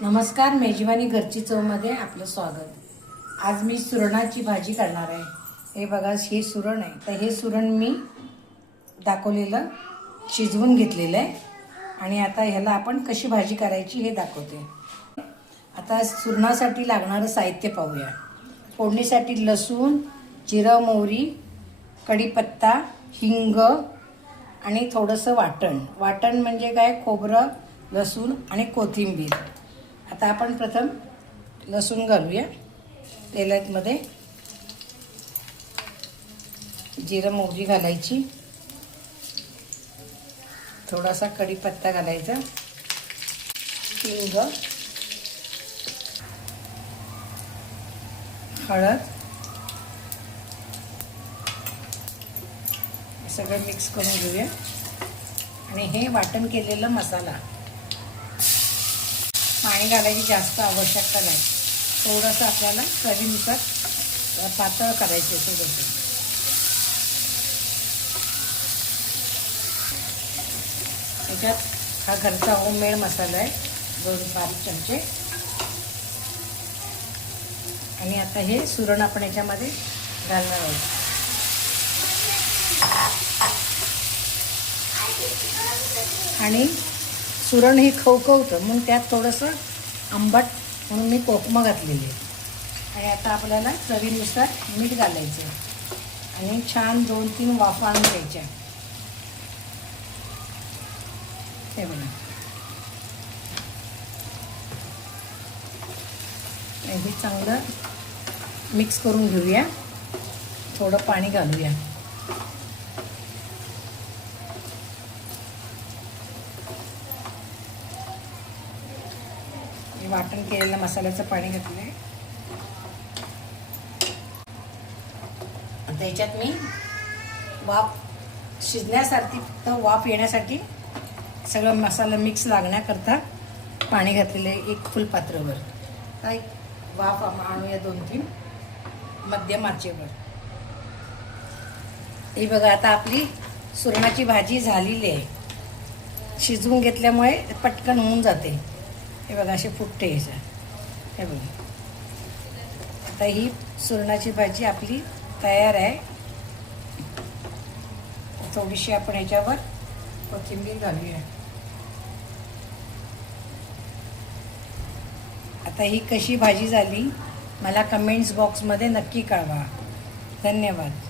नमस्कार, मेजवानी घरची चवमध्ये आपलं स्वागत. आज मी सुरणाची भाजी करणार आहे. हे बघा, हे सुरण आहे. तर हे सुरण मी दाखवलेलं शिजवून घेतलेलं आहे आणि आता ह्याला आपण कशी भाजी करायची हे दाखवते. आता सुरणासाठी लागणारं साहित्य पाहूया. फोडणीसाठी लसूण, जिरं, मोहरी, कढीपत्ता, हिंग आणि थोडंसं वाटण म्हणजे काय, खोबरं, लसूण आणि कोथिंबीर. आता आपण प्रथम लसूण घालूया तेलामध्ये. जिरं मोहरी घालायची, थोडासा कढीपत्ता घालायचा, हिंग, हळद, सगळं मिक्स करून घेऊया. आणि हे वाटण केलेलं मसाला. पाणी घालायची जास्त आवश्यकता नाही, थोडंसं आपल्याला चवीनुसार पातळ करायचे थोडंसं. त्याच्यात हा घरचा होममेड मसाला आहे, 2 बारीक चमचे. आणि आता हे सुरण आपण याच्यामध्ये घालणार आहोत. आणि सुरण हे खवखवतं म्हणून त्यात थोडंसं आंबट म्हणून मी कोकमं घातलेली आहे. आणि आता आपल्याला चवीनुसार मीठ घालायचं आणि छान 2-3 वाफा आणून द्यायच्या. हे बघा, हे चांगलं मिक्स करून घेऊया. थोडं पाणी घालूया. वाटण केलेलं मसाल्याचं पाणी घातलं आहे. त्याच्यात मी वाफ शिजण्यासाठी, फक्त वाफ येण्यासाठी सगळं मसाला मिक्स लागण्याकरता पाणी घातलेलं आहे 1 फुलपात्रभर. काय वाफ आणूया 2-3 मध्यम आचेवर. हे बघा, आता आपली सुरणाची भाजी झालेली आहे. शिजवून घेतल्यामुळे पटकन होऊन जाते. हे बघा, असे फुटते ह्याच्या. हे बघा, आता ही सुरणाची भाजी आपली तयार आहे. थोडीशी आपण ह्याच्यावर कोथिंबीर घालूया. आता ही कशी भाजी झाली मला कमेंट्स बॉक्समध्ये नक्की कळवा. धन्यवाद.